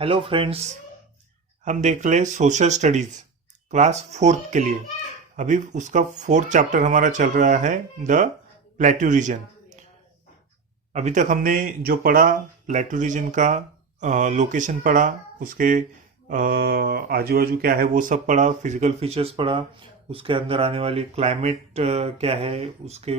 Hello friends, हम देख रहे सोशल स्टडीज़ क्लास फोर्थ के लिए। अभी उसका फोर्थ चैप्टर हमारा चल रहा है, द प्लेट्यू रीजन। अभी तक हमने जो पढ़ा प्लेट्यू रीजन का लोकेशन पढ़ा, उसके आजू बाजू क्या है वो सब पढ़ा, फिजिकल फीचर्स पढ़ा, उसके अंदर आने वाली क्लाइमेट क्या है, उसके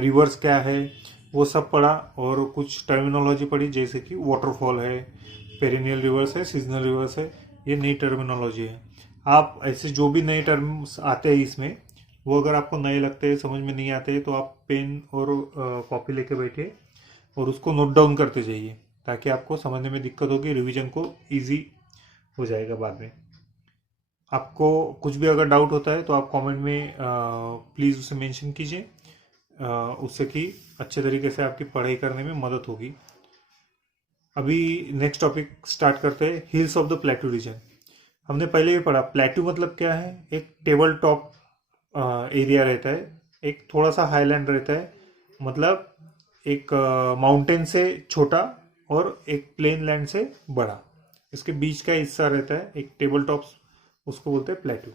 रिवर्स क्या है वो सब पढ़ा, और कुछ टर्मिनोलॉजी पढ़ी जैसे कि वाटरफॉल है, पेरिनियल रिवर्स है, सीजनल रिवर्स है। ये नई टर्मिनोलॉजी है। आप ऐसे जो भी नए टर्म्स आते हैं इसमें, वो अगर आपको नए लगते हैं, समझ में नहीं आते, तो आप पेन और कॉपी लेके बैठिए और उसको नोट डाउन करते जाइए, ताकि आपको समझने में दिक्कत होगी, रिवीजन को इजी हो जाएगा बाद में। आपको कुछ भी अगर डाउट होता है तो आप कमेंट में प्लीज़ उसे मेंशन कीजिए, उससे कि अच्छे तरीके से आपकी पढ़ाई करने में मदद होगी। अभी नेक्स्ट टॉपिक स्टार्ट करते हैं, hills of the plateau region. हमने पहले भी पढ़ा प्लेट्यू मतलब क्या है। एक टेबल टॉप एरिया रहता है, एक थोड़ा सा हाईलैंड रहता है, मतलब एक माउंटेन से छोटा और एक प्लेन लैंड से बड़ा, इसके बीच का हिस्सा रहता है एक टेबल टॉप, उसको बोलते हैं प्लेट्यू।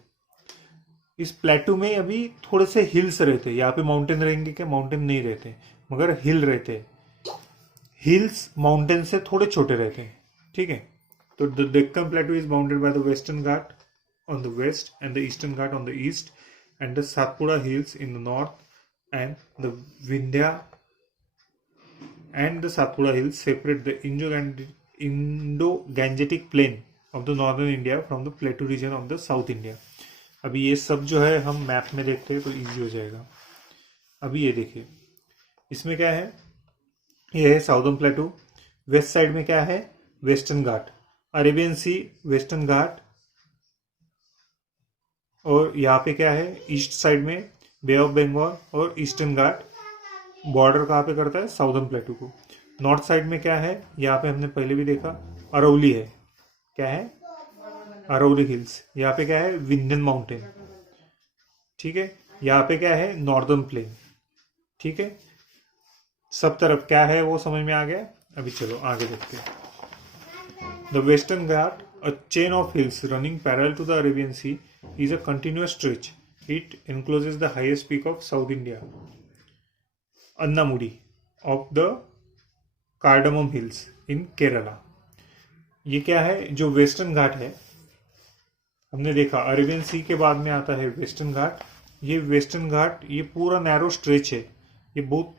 इस प्लेट्यू में अभी थोड़े से हिल्स रहते हैं। यहाँ पे माउंटेन रहेंगे क्या? माउंटेन नहीं रहते, मगर हिल रहते हैं। हिल्स माउंटेन से थोड़े छोटे रहते हैं, ठीक है। तो the Deccan plateau is bounded by the Western Ghat on the west and the Eastern Ghat on the east and the Satpura hills in the north and the Vindhya and the Satpura Hills separate the Indo-Gangetic plain of the northern India from the plateau region of the South India। अभी ये सब जो है हम map में देखते हैं तो इजी हो जाएगा। अभी ये देखिए, इसमें क्या है, ये है साउदर्न प्लेटू। वेस्ट साइड में क्या है? वेस्टर्न घाट, अरेबियन सी, वेस्टर्न घाट। और यहाँ पे क्या है? ईस्ट साइड में बे ऑफ बंगाल और ईस्टर्न घाट। बॉर्डर कहाँ पे करता है? साउदर्न प्लेटू को। नॉर्थ साइड में क्या है? यहाँ पे हमने पहले भी देखा, अरौली है। क्या है? अरौली हिल्स। यहाँ पे क्या है? विंध्यन माउंटेन, ठीक है। यहाँ पे क्या है? नॉर्दर्न प्लेन, ठीक है। सब तरफ क्या है वो समझ में आ गया। अभी चलो आगे देखते हैं। The Western Ghat, a chain of hills running parallel to the Arabian Sea, is a continuous stretch. It encloses the highest peak of South India, Anamudi of the Cardamom Hills in Kerala. ये क्या है? जो वेस्टर्न घाट है, हमने देखा अरेबियन सी के बाद में आता है वेस्टर्न घाट। ये वेस्टर्न घाट ये पूरा नैरो स्ट्रेच है। ये बहुत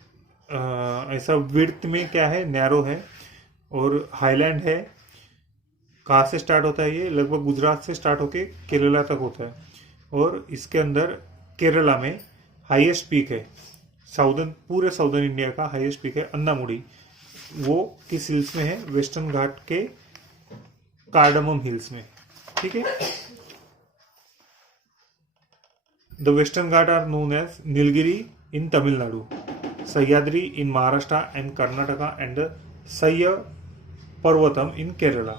ऐसा विड्थ में क्या है? नैरो है और हाईलैंड है। कहाँ से स्टार्ट होता है? ये लगभग गुजरात से स्टार्ट होके केरला तक होता है। और इसके अंदर केरला में हाईएस्ट पीक है, साउदर्न, पूरे साउदर्न इंडिया का हाईएस्ट पीक है अन्नामुडी। वो किस हिल्स में है? वेस्टर्न घाट के कार्डमम हिल्स में, ठीक है। The Western Ghat are known as Nilgiri in Tamil Nadu, Sahyadri in Maharashtra and Karnataka and Sahya Parvatam in Kerala.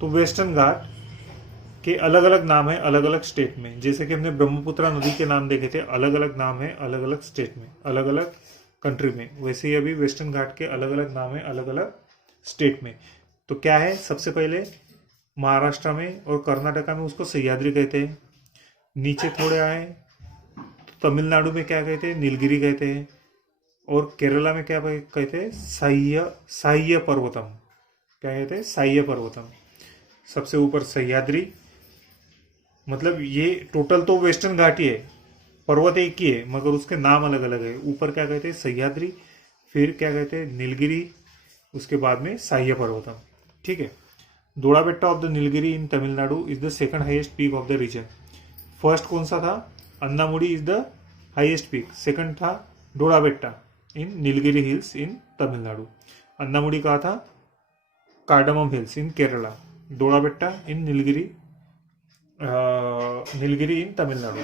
तो वेस्टर्न घाट के अलग अलग नाम है अलग अलग स्टेट में। जैसे कि हमने ब्रह्मपुत्रा नदी के नाम देखे थे, अलग अलग नाम है अलग अलग स्टेट में, अलग अलग कंट्री में। वैसे ही अभी वेस्टर्न घाट के अलग अलग नाम है अलग अलग स्टेट में। तो क्या है? सबसे पहले महाराष्ट्र में और कर्नाटका में उसको सह्याद्री कहते हैं। नीचे थोड़े आए तो तमिलनाडु में क्या कहते हैं? नीलगिरी कहते हैं। और केरला में क्या कहते हैं? साह्य पर्वतम। क्या कहते हैं? साह्य पर्वतम। सबसे ऊपर सह्याद्री, मतलब ये टोटल तो वेस्टर्न घाट ही है, पर्वत एक ही है मगर उसके नाम अलग अलग है। ऊपर क्या कहते हैं? सह्याद्री, फिर क्या कहते हैं? नीलगिरी, उसके बाद में साह्य पर्वतम, ठीक है। Doddabetta of the Nilgiri in Tamil Nadu is the second highest peak of the region. First कौन सा था? Anamudi is the highest peak. Second था Doddabetta in Nilgiri Hills in Tamil Nadu. Anamudi कहा था? Cardamom Hills in Kerala. Doddabetta in Nilgiri in Tamil Nadu.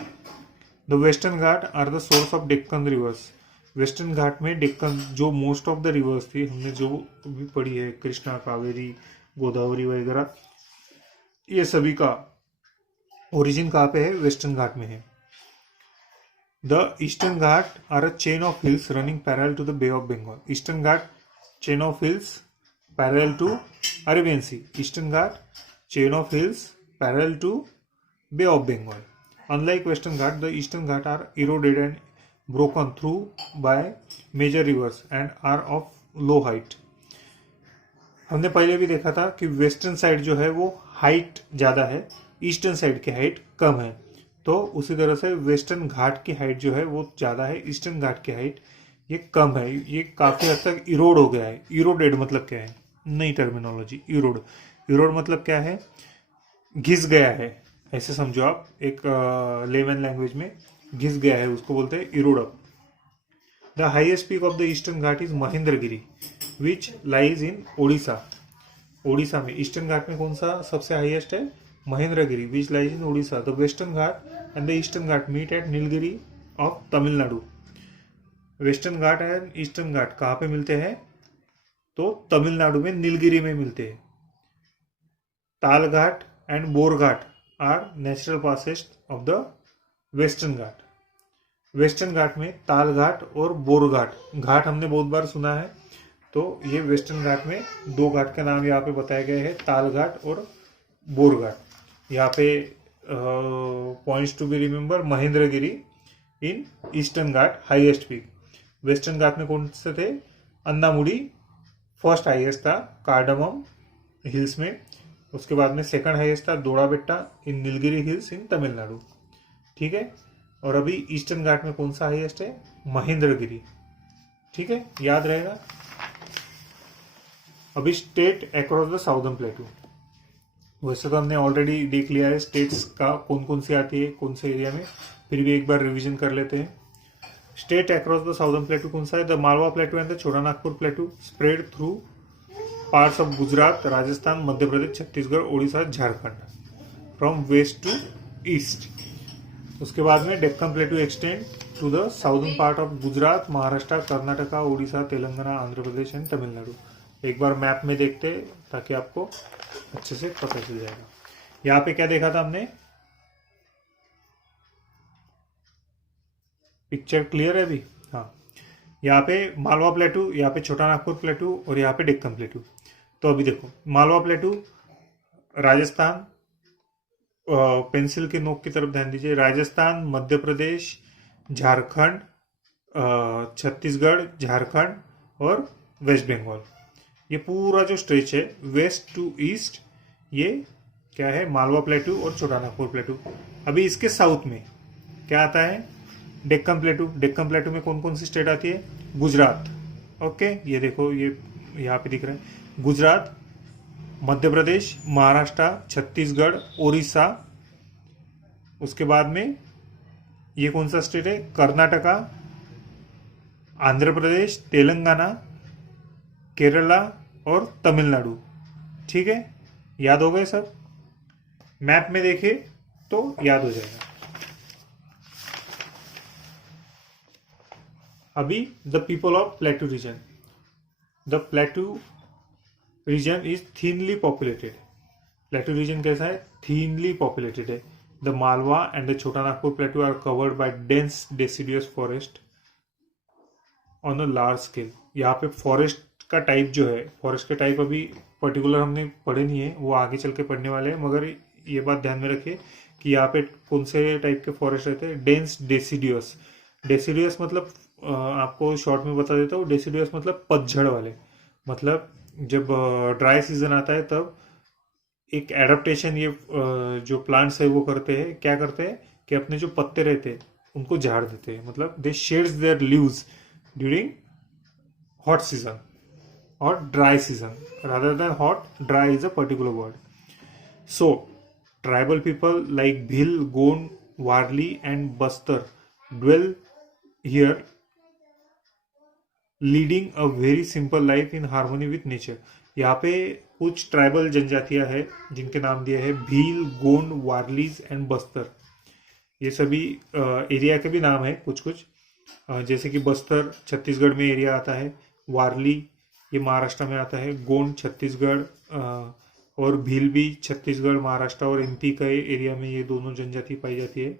The Western Ghat are the source of Deccan rivers. Western Ghat में डेक्कन जो most of the reverse थी, हमने जो भी पढ़ी है, कृष्णा, कावेरी, गोदावरी वगैरह, ये सभी का ओरिजिन कहाँ पे है? वेस्टर्न घाट में है। The Eastern Ghat are a chain of hills running parallel to the Bay of Bengal. Eastern Ghat chain of hills parallel to Arabian Sea, Eastern Ghat, chain of hills parallel to Bay of Bengal. Unlike Western Ghat, the Eastern Ghat are eroded and broken through by major rivers and are of low height. हमने पहले भी देखा था कि western side जो है वो height ज़्यादा है, ईस्टर्न साइड की हाइट कम है. तो उसी तरह से वेस्टर्न घाट की हाइट जो है वो ज़्यादा है, ईस्टर्न घाट की हाइट ये कम है. ये काफ़ी हद तक इरोड हो गया है. इरोडेड मतलब क्या है, नई टर्मिनोलॉजी. इरोड, इरोड मतलब क्या है, घिस गया है, ऐसे समझो आप. एक लेमन लैंग्वेज में घिस गया है उसको बोलते हैं erode up. The highest peak of the Eastern Ghat is Mahendragiri which lies in Odisha. Odisha में ईस्टर्न घाट में कौन सा सबसे हाईएस्ट है, Mahendragiri which lies in Odisha. The Western Ghat and the Eastern Ghat meet at Nilgiri of Tamil Nadu. Western Ghat and Eastern Ghat कहाँ पे मिलते हैं, तो तमिलनाडु में नीलगिरी में मिलते हैं. Thal Ghat and Bor Ghat are natural passes of the Western Ghat. Western Ghat में ताल घाट और बोर घाट, घाट हमने बहुत बार सुना है. तो ये वेस्टर्न घाट में दो घाट का नाम यहाँ पे बताया गया है, ताल घाट और बोर घाट. यहाँ पे points to be remember, Mahendragiri in Eastern Ghat highest peak. Western Ghat में कौन से थे, अन्नामुडी फर्स्ट हाईएस्ट था कार्डमम हिल्स में. उसके बाद में सेकंड हाईएस्ट था Doddabetta in Nilgiri Hills in Tamil Nadu. ठीक है. और अभी ईस्टर्न घाट में कौन सा हाईएस्ट है, महेंद्रगिरी. ठीक है, याद रहेगा. अभी स्टेट अक्रॉस द साउदर्न प्लेटू. वैसे तो हमने ऑलरेडी देख लिया है स्टेट्स का कौन कौन सी आती है कौन से एरिया में, फिर भी एक बार रिवीजन कर लेते हैं. State across the southern plateau कौन सा है, the Malwa plateau and the Chota Nagpur plateau spread through parts of Gujarat, Rajasthan, Madhya Pradesh, Chhattisgarh, Odisha, Jharkhand from west to east. उसके बाद में Deccan plateau extend to the southern part of Gujarat, Maharashtra, Karnataka, Orissa, Telangana, Andhra Pradesh and Tamil Nadu. एक बार मैप में देखते ताकि आपको अच्छे से पता चल जाएगा. यहाँ पे क्या देखा था हमने, पिक्चर क्लियर है अभी. हाँ, यहाँ पे मालवा प्लेटू, यहाँ पे छोटा नागपुर प्लेटू और यहाँ पे डेक्कन प्लेटू. तो अभी देखो मालवा प्लेटू राजस्थान, पेंसिल के नोक की तरफ ध्यान दीजिए, राजस्थान, मध्य प्रदेश, झारखंड, छत्तीसगढ़, झारखंड और वेस्ट बंगाल. ये पूरा जो स्ट्रेच है वेस्ट टू ईस्ट, ये क्या है, मालवा प्लेटू और छोटा नागपुर प्लेटू. अभी इसके साउथ में क्या आता है, डेक्कन प्लेटू. डेक्कन प्लेटू में कौन कौन सी स्टेट आती है, गुजरात. ओके, ये देखो ये यहाँ पे दिख रहा है, गुजरात, मध्य प्रदेश, महाराष्ट्र, छत्तीसगढ़, उड़ीसा. उसके बाद में ये कौन सा स्टेट है, कर्नाटका, आंध्र प्रदेश, तेलंगाना, केरला और तमिलनाडु. ठीक है, याद हो गए सब. मैप में देखे तो याद हो जाएगा. अभी the people of plateau region. The plateau region is thinly populated. Plateau region कैसा है, थिनली पॉपुलेटेड है. The Malwa and the Chota Nagpur plateau are covered by dense deciduous forest on a large scale. यहाँ पे फॉरेस्ट का टाइप जो है, forest के type अभी पर्टिकुलर हमने पढ़े नहीं है, वो आगे चल के पढ़ने वाले हैं. मगर ये बात ध्यान में रखिए कि यहाँ पे कौन से टाइप के फॉरेस्ट रहते हैं, डेंस डेसिडियस. डेसिडियस मतलब आपको शॉर्ट में बता देता हूँ, डेसिडियस मतलब पतझड़ वाले. मतलब जब ड्राई सीजन आता है तब एक एडाप्टेशन ये जो प्लांट्स है वो करते हैं, क्या करते हैं कि अपने जो पत्ते रहते हैं उनको झाड़ देते हैं. मतलब they sheds their leaves during hot season or dry season. Rather than hot, dry is a particular word. So tribal people like Bhil, Gond, Warli and Bastar dwell here, leading a very simple life in harmony with nature. यहाँ पे कुछ tribal जनजातियां हैं जिनके नाम दिए हैं Bhil, Gond, वार्लीज and Bastar. ये सभी एरिया के भी नाम है कुछ कुछ, जैसे कि बस्तर छत्तीसगढ़ में एरिया आता है, वार्ली ये महाराष्ट्र में आता है, गोंड छत्तीसगढ़ और भील भी छत्तीसगढ़, महाराष्ट्र और एमपी का एरिया में ये दोनों जनजाति पाई जाती है.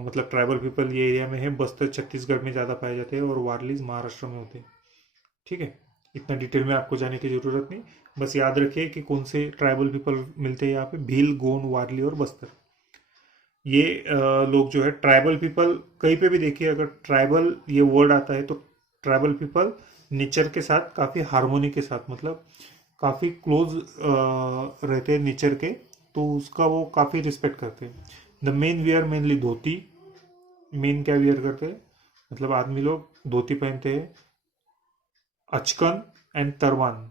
मतलब ट्राइबल पीपल ये एरिया में है. बस्तर छत्तीसगढ़ में ज़्यादा पाए जाते हैं और वारलीज महाराष्ट्र में होते हैं. ठीक है, इतना डिटेल में आपको जाने की जरूरत नहीं, बस याद रखिए कि कौन से ट्राइबल पीपल मिलते हैं यहाँ पे, भील, गोंड, वारली और बस्तर। ये लोग जो है ट्राइबल पीपल, कहीं पे भी देखिए अगर ट्राइबल ये वर्ड आता है तो ट्राइबल पीपल नेचर के साथ काफ़ी हार्मोनी के साथ, मतलब काफ़ी क्लोज रहते हैं नेचर के, तो उसका वो काफ़ी रिस्पेक्ट करते हैं। The main wear mainly dhoti, main क्या वियर करते हैं, मतलब आदमी लोग धोती पहनते हैं। अचकन एंड तरवान,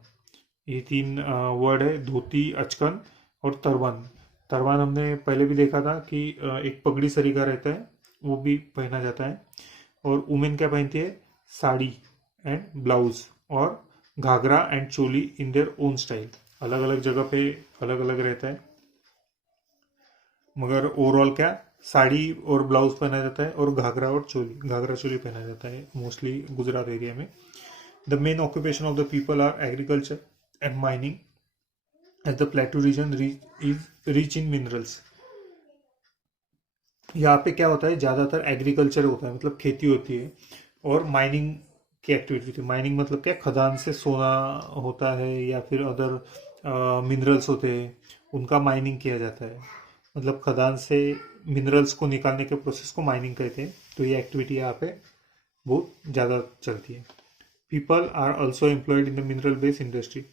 ये तीन वर्ड है, धोती, अचकन और तरवान। तरवान हमने पहले भी देखा था कि एक पगड़ी सरीका रहता है, वो भी पहना जाता है। और वुमेन क्या पहनती है, साड़ी एंड ब्लाउज और ghagra and choli in their own style. अलग अलग जगह पे अलग अलग रहता है, मगर ओवरऑल क्या, साड़ी और ब्लाउज पहना जाता है और घाघरा और चोली, घाघरा चोली पहना जाता है मोस्टली गुजरात एरिया में। The main occupation of the people are agriculture and mining, as the plateau region is rich in minerals. यहाँ पे क्या होता है, ज़्यादातर एग्रीकल्चर होता है, मतलब खेती होती है, और माइनिंग की एक्टिविटी होती है। माइनिंग मतलब क्या, खदान से सोना होता है या फिर अदर मिनरल्स होते हैं, उनका माइनिंग किया जाता है। मतलब खदान से मिनरल्स को निकालने के प्रोसेस को माइनिंग कहते हैं। तो ये एक्टिविटी यहाँ पे बहुत ज़्यादा चलती है। People are also employed in the mineral based industry.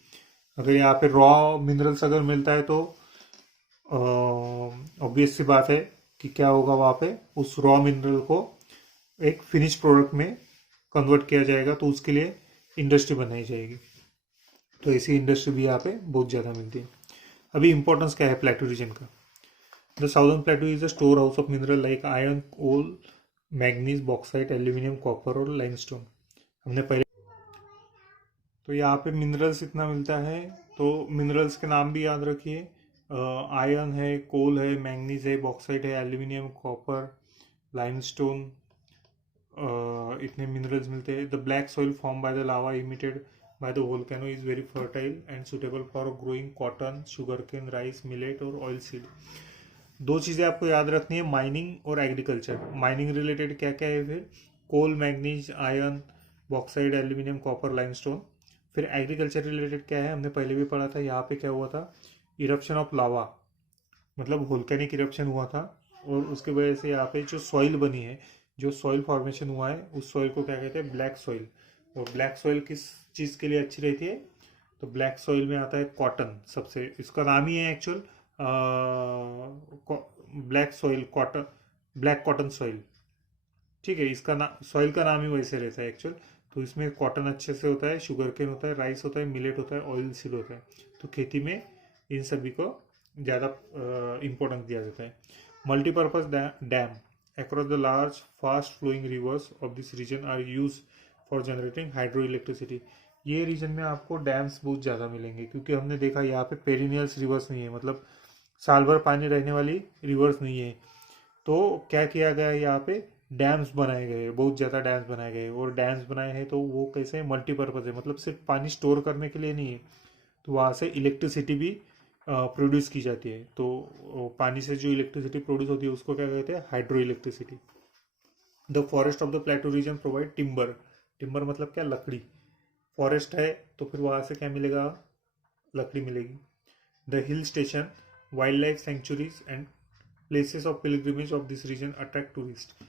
अगर यहाँ पे रॉ मिनरल्स अगर मिलता है तो ऑब्वियस सी बात है कि क्या होगा, वहाँ पे उस रॉ मिनरल को एक फिनिश प्रोडक्ट में कन्वर्ट किया जाएगा, तो उसके लिए इंडस्ट्री बनाई जाएगी। तो ऐसी इंडस्ट्री भी यहाँ पे बहुत ज़्यादा मिलती है। अभी इंपॉर्टेंस क्या है प्लेटू रीजन का। The southern plateau is a storehouse of mineral like iron, coal, manganese, bauxite, aluminium, copper और लाइमस्टोन। हमने पहले, तो यहाँ पे मिनरल्स इतना मिलता है, तो मिनरल्स के नाम भी याद रखिए। आयरन है, कोल है, मैंगनीज है, बॉक्साइट है, एल्यूमिनियम, कॉपर, लाइमस्टोन, इतने मिनरल्स मिलते हैं। The black soil form by the lava emitted by the volcano is very fertile and suitable for growing cotton, sugarcane, rice, millet और ऑयल सीड। दो चीज़ें आपको याद रखनी है, माइनिंग और एग्रीकल्चर। माइनिंग रिलेटेड क्या क्या है फिर, coal, manganese, iron, bauxite, aluminium, copper, limestone. फिर एग्रीकल्चर रिलेटेड क्या है, हमने पहले भी पढ़ा था। यहाँ पे क्या हुआ था, इरप्शन ऑफ लावा, मतलब वोल्केनिक इरप्शन हुआ था, और उसके वजह से यहाँ पे जो सॉइल बनी है, जो सॉइल फॉर्मेशन हुआ है, उस सॉइल को क्या कहते हैं, ब्लैक सॉइल। और ब्लैक सॉइल किस चीज़ के लिए अच्छी रहती है, तो ब्लैक सॉइल में आता है कॉटन, सबसे इसका नाम ही है actual black soil, cotton, black cotton soil. ठीक है, इसका नाम, सॉइल का नाम ही वैसे रहता है एक्चुअल। तो इसमें कॉटन अच्छे से होता है, शुगर केन होता है, राइस होता है, मिलेट होता है, ऑयल सीड होता है। तो खेती में इन सभी को ज़्यादा इम्पोर्टेंस दिया जाता है। Multipurpose dam across the large fast flowing rivers of this region are use for generating hydro electricity. ये रीजन में आपको डैम्स बहुत ज़्यादा मिलेंगे, क्योंकि हमने देखा यहाँ पे पेरिनियल्स रिवर्स नहीं है, मतलब साल भर पानी रहने वाली रिवर्स नहीं है। तो क्या किया गया है, यहाँ पे डैम्स बनाए गए, बहुत ज़्यादा डैम्स बनाए गए। और डैम्स बनाए हैं तो वो कैसे, मल्टीपर्पज़ है, मतलब सिर्फ पानी स्टोर करने के लिए नहीं है, तो वहाँ से इलेक्ट्रिसिटी भी प्रोड्यूस की जाती है। तो पानी से जो इलेक्ट्रिसिटी प्रोड्यूस होती है उसको क्या कहते हैं, hydro electricity. The forest of the plateau region provide timber. Timber मतलब क्या, लकड़ी। फॉरेस्ट है तो फिर वहाँ से क्या मिलेगा, लकड़ी मिलेगी। The hill station, wild life sanctuaries and places of pilgrimage of this region attract tourist.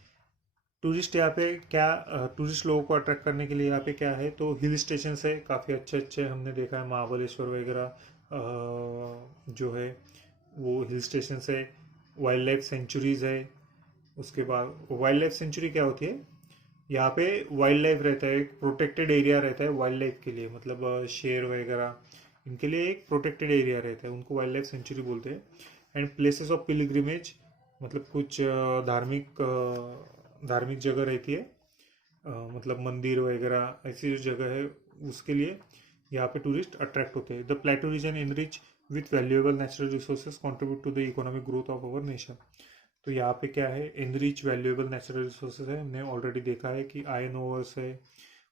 Tourist यहाँ पे क्या, टूरिस्ट लोगों को अट्रैक्ट करने के लिए यहाँ पे क्या है, तो हिल स्टेशन है काफ़ी अच्छे अच्छे, हमने देखा है महाबलेश्वर वगैरह जो है वो हिल स्टेशन है। वाइल्ड लाइफ सेंचुरीज है। उसके बाद वाइल्ड लाइफ सेंचुरी क्या होती है, यहाँ पे वाइल्ड लाइफ रहता है, एक प्रोटेक्टेड एरिया रहता है वाइल्ड लाइफ के लिए, मतलब शेर वगैरह, इनके लिए एक प्रोटेक्टेड एरिया रहता है, उनको वाइल्ड लाइफ सेंचुरी बोलते हैं। एंड प्लेसेस ऑफ पिलग्रिमेज, मतलब कुछ धार्मिक जगह रहती है, मतलब मंदिर वगैरह ऐसी जो जगह है, उसके लिए यहाँ पे टूरिस्ट अट्रैक्ट होते हैं। The plateau region enrich with valuable natural resources contribute to the economic growth of our nation. तो यहाँ पे क्या है, इनरिच वैल्यूएबल नेचुरल रिसोर्सेज है, हमने ऑलरेडी देखा है कि आयरन ओवर्स है,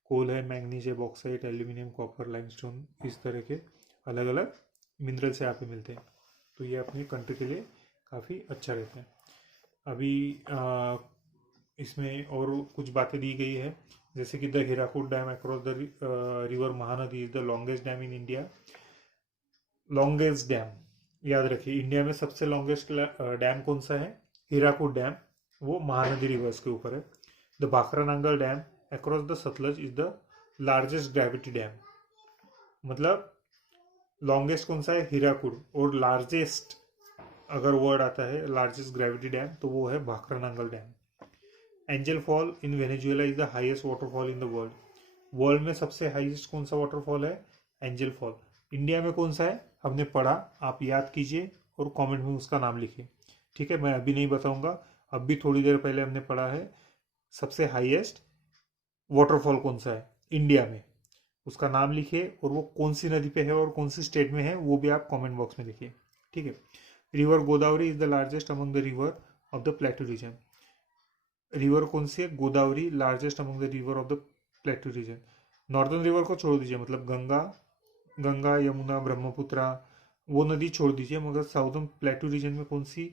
कोल है, मैग्नीज है, बॉक्साइट, एल्यूमिनियम, कॉपर, लाइमस्टोन, इस तरह के अलग अलग मिनरल्स यहाँ पे मिलते हैं। तो ये अपनी कंट्री के लिए काफ़ी अच्छा रहता है। अभी इसमें और कुछ बातें दी गई है। जैसे कि the Hirakud dam across the river Mahanadi is the longest dam in India. Longest dam याद रखिए, इंडिया में सबसे लॉन्गेस्ट डैम कौन सा है? हीराकुड डैम, वो महानदी रिवर्स के ऊपर है। The Bhakra Nangal dam across the Sutlej is the largest gravity dam. मतलब लॉन्गेस्ट कौन सा है? हीराकुड, और लार्जेस्ट अगर वर्ड आता है लार्जेस्ट ग्रेविटी डैम तो वो है Bhakra Nangal dam. Angel Fall in Venezuela is the highest waterfall in the world. World में सबसे हाईएस्ट कौन सा वाटरफॉल है? Angel fall. इंडिया में कौन सा है? हमने पढ़ा, आप याद कीजिए और कमेंट में उसका नाम लिखिए। ठीक है, मैं अभी नहीं बताऊंगा, अब भी थोड़ी देर पहले हमने पढ़ा है सबसे हाईएस्ट वाटरफॉल कौन सा है इंडिया में, उसका नाम लिखिए और वो कौन सी नदी पे है और कौन सी स्टेट में है वो भी आप कमेंट बॉक्स में लिखिए। ठीक है। River Godavari is the largest among the river of the plateau region. River कौन सी है? Godavari, largest among the river of the plateau region. Northern river को छोड़ दीजिए, मतलब गंगा, यमुना, ब्रह्मपुत्रा, वो नदी छोड़ दीजिए, मगर साउदर्न प्लेटू रीजन में कौन सी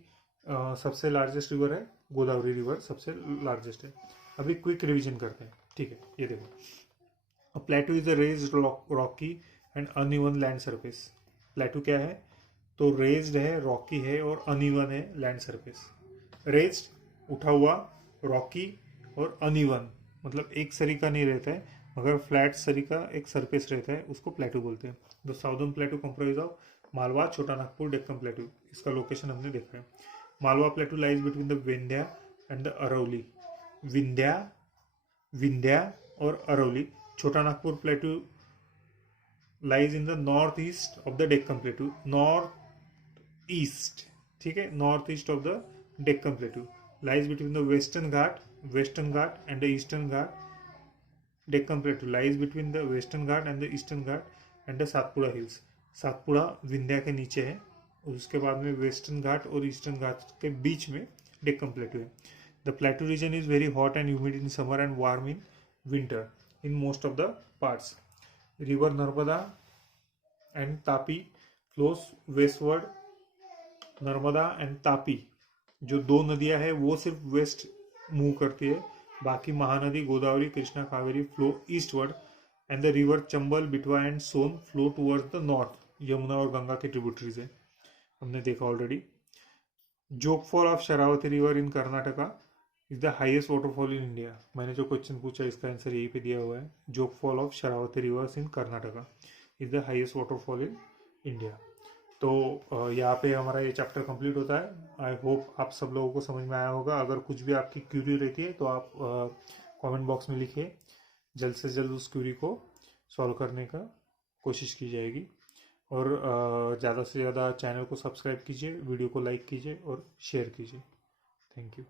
सबसे लार्जेस्ट रिवर है? गोदावरी रिवर सबसे लार्जेस्ट है। अभी क्विक रिवीजन करते हैं। ठीक है, ये देखो, प्लेटू is a raised Rocky and uneven land surface. प्लेटू क्या है? तो रेज्ड है, रॉकी है और अनइवन है लैंड सरफेस। रेज्ड उठा हुआ, रॉकी और अनइवन मतलब एक सरीका नहीं रहता है, मगर फ्लैट सरीका एक सरफेस रहता है, उसको प्लेटू बोलते हैं। The southern प्लेटू comprise of Malwa, छोटा नागपुर, डेक्कन प्लेटू। इसका लोकेशन हमने देखा है। Malwa प्लेटू lies between the Vindhya and the Aravalli. Vindhya और अरवली। छोटा Nagpur प्लेटू lies in the north east of the Deccan प्लेटू। North east, ठीक है, north east of the Deccan प्लेटू lies between the western Ghat and the eastern Ghat. Deccan Plateau lies between the western Ghat and the eastern Ghat and the Satpura hills. Satpura Vindhya के नीचे है, उसके बाद में western घाट और eastern घाट के बीच में डेक्कन प्लेटू है। The plateau region is very hot and humid in summer and warm in winter in most of the parts. River Narmada and Tapi flows westward. Narmada and Tapi जो दो नदियां हैं वो सिर्फ वेस्ट मूव करती है, बाकी Mahanadi Godavari, Krishna, Kaveri flow eastward and the river Chambal, Betwa and Son flow towards the north. Yamuna और गंगा के ट्रिब्यूटरीज है, हमने देखा already. Jog Fall of Sharavathi river in Karnataka is the highest waterfall in India. मैंने जो क्वेश्चन पूछा इसका आंसर यही पे दिया हुआ है। Jog Fall of Sharavathi rivers in Karnataka is the highest waterfall in India. तो यहाँ पे हमारा ये चैप्टर कंप्लीट होता है। आई होप आप सब लोगों को समझ में आया होगा। अगर कुछ भी आपकी क्यूरी रहती है तो आप कमेंट बॉक्स में लिखिए, जल्द से जल्द उस क्यूरी को सॉल्व करने का कोशिश की जाएगी। और ज़्यादा से ज़्यादा चैनल को सब्सक्राइब कीजिए, वीडियो को लाइक कीजिए और शेयर कीजिए। Thank you.